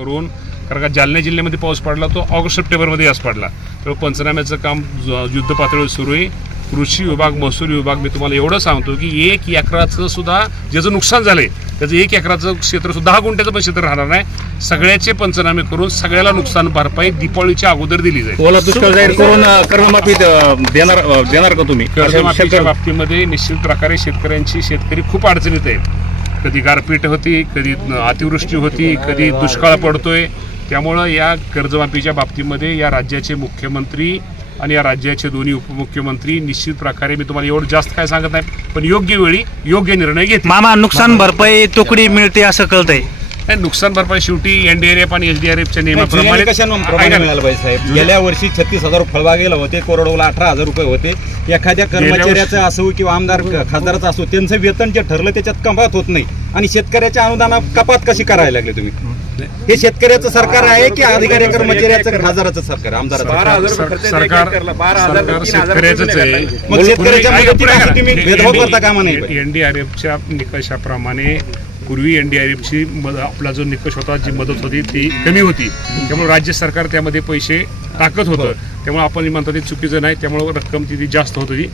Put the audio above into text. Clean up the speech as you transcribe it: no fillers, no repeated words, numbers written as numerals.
करून, कारण का जालना जिल्ह्यामध्ये पाऊस पडला तो ऑगस्ट सप्टेंबरमध्ये आज पडला, तर पंचनाम्याचं काम युद्ध पातळीवर सुरू आहे. कृषी विभाग, महसूल विभाग, मी तुम्हाला एवढं सांगतो की 1 एकराचं सुद्धा ज्याचं नुकसान झालंय त्याचं 1 एकराचं क्षेत्र सुद्धा 10 गुंठ्याचं पण क्षेत्र राहणार नाही. सगळ्याचे पंचनामे करून सगळ्याला नुकसान भरपाई दीपावलीच्या अगोदर दिली जाईल. ओला दुष्काळ जाहीर करून कर्जमाफी देणार का तुम्ही? कर्जमाफीच्या बाबतीमध्ये निश्चित प्रकारे शेतकरी खूप अडचणीत आहेत. कधी गारपीट होती, कधी अतिवृष्टी होती, कधी दुष्काळ पडतोय. त्यामुळं या कर्जमाफीच्या बाबतीमध्ये या राज्याचे मुख्यमंत्री आणि या राज्याचे दोन्ही उपमुख्यमंत्री निश्चित प्रकारे, मी तुम्हाला एवढं जास्त काय सांगत नाही, पण योग्य वेळी योग्य निर्णय घेतील. मामा, नुकसान भरपाई तुकडी मिळते असं कळतंय. नुकसान भरपाई शेवटी NDRF आणि SDRFच्या नियमाप्रमाणे मिळालं पाहिजे साहेब. गेल्या वर्षी 36,000 फळबागेला होते, कोरडवाला 18,000 रुपये होते. एखाद्या कर्मचाऱ्याचं असो किंवा आमदार खासदाराचं असो, त्यांचं वेतन जे ठरलं त्याच्यात कपात होत नाही आणि शेतकऱ्याच्या अनुदानात कपात कशी करायला लागले तुम्ही? हे शेतकऱ्याचं सरकार आहे की अधिकारी कर्मचाऱ्याचं खासदाराचं सरकार, आमदाराचं शेतकऱ्याचंच आहे. मग शेतकऱ्याच्या मदतीसाठी तुम्ही भेदभाव करता कामा नाही. NDRFच्या निकषाप्रमाणे पूर्वी NDRFची आपला जो निकष होता, जी मदत होती ती कमी होती, त्यामुळे राज्य सरकार त्यामध्ये पैसे टाकत होतं. त्यामुळे आपण म्हणतो ते चुकीचं नाही, त्यामुळे रक्कम ती जास्त होत होती.